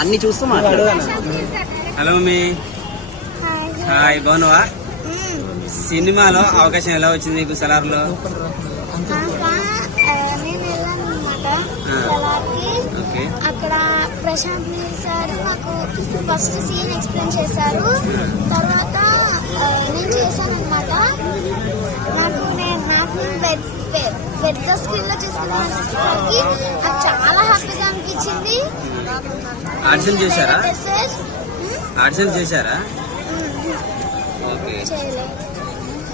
అన్ని చూస్తూ. మాట్లాడు హలో మమ్మీ హాయ్ బాగున్నావా? సినిమాలో అవకాశం ఎలా వచ్చింది నీకు సలార్లో? అక్కడ ప్రశాంత్ నీల్ సార్ నాకు ఫస్ట్ సీన్ ఎక్స్ప్లెయిన్ చేశారు. తర్వాత నేను చేశాను అనమాట నాకు నేను నాకు పెద్ద స్క్రీన్లో చేసుకునేసరికి నాకు చాలా హ్యాపీగా అనిపించింది. ఆడిషన్ చేశారా? ఆడిషన్ చేశారా? ఓకే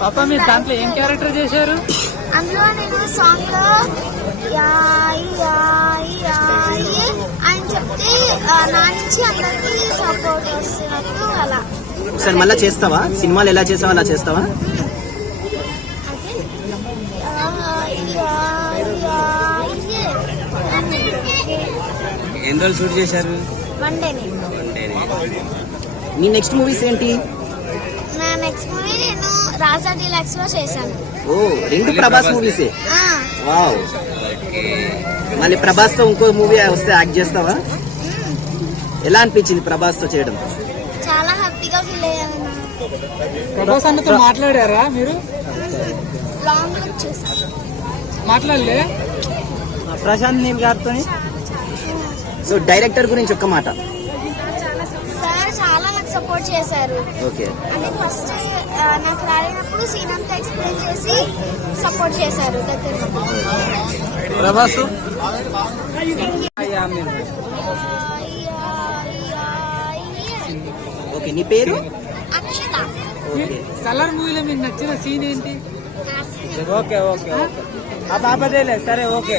పాప మీరు దాంట్లో ఏం క్యారెక్టర్ చేశారు? అందులో నేను సాంగ్లో యాయ్ యాయ్ యాయ్ అని చెప్తే నా నుంచి అందరికి సపోర్ట్ వస్తున్నట్టు అలా. ఒకసారి మళ్ళీ చేస్తావా? సినిమాలు ఎలా చేసావా అలా చేస్తావా? ఎన్ని రోజులు షూట్ చేశారు? వన్ నీ. నెక్స్ట్ మూవీస్ ఏంటి? నా నెక్స్ట్ మూవీ నేను రాజా డిలాక్స్లో చేశాను. ఓ రెండు ప్రభాస్ మూవీసే ఆ, వావ్ మళ్ళీ ప్రభాస్తో ఇంకో మూవీ వస్తే యాక్ట్ చేస్తావా? ఎలా అనిపించింది ప్రభాస్తో చేయడం? చాలా హ్యాపీగా ఫీల్ అయ్యాను. ప్రభాస్ అన్నతో మాట్లాడారా మీరు? లాంగ్ లుక్ మాట్లాడలే. ప్రశాంత్ నీల్ గారితో సో డైరెక్టర్ గురించి ఒక్క మాట. సార్ చాలా నాకు సపోర్ట్ చేశారు. ఓకే. అంటే ఫస్ట్ నాకు రాలేనప్పుడు సీన్ అంతా ఎక్స్ప్లెయిన్ చేసి సపోర్ట్ చేశారు దగ్గర ప్రభాస్? ఓకే నీ పేరు? అక్షిత. ఓకే. కలర్ మూవీలో మీకు నచ్చిన సీన్ ఏంటి. Okay okay okay. ఆ పాపదేలే సరే okay.